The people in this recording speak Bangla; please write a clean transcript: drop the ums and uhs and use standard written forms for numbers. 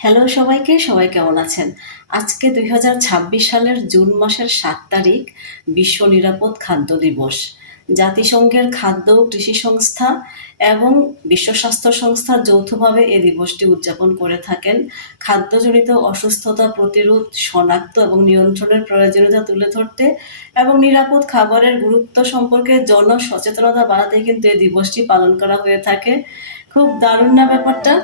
হ্যালো সবাইকে, সবাই কেমন আছেন? আজকে ২০২৬ সালের জুন মাসের ৭ তারিখ বিশ্ব নিরাপদ খাদ্য দিবস। জাতিসংঘের খাদ্য ও কৃষি সংস্থা এবং বিশ্ব স্বাস্থ্য সংস্থা যৌথভাবে এই দিবসটি উদযাপন করে থাকেন। খাদ্যজনিত অসুস্থতা প্রতিরোধ, শনাক্ত এবং নিয়ন্ত্রণের প্রয়োজনীয়তা তুলে ধরতে এবং নিরাপদ খাবারের গুরুত্ব সম্পর্কে জনসচেতনতা বাড়াতে কিন্তু এই দিবসটি পালন করা হয়ে থাকে। খুব দারুণ না ব্যাপারটা?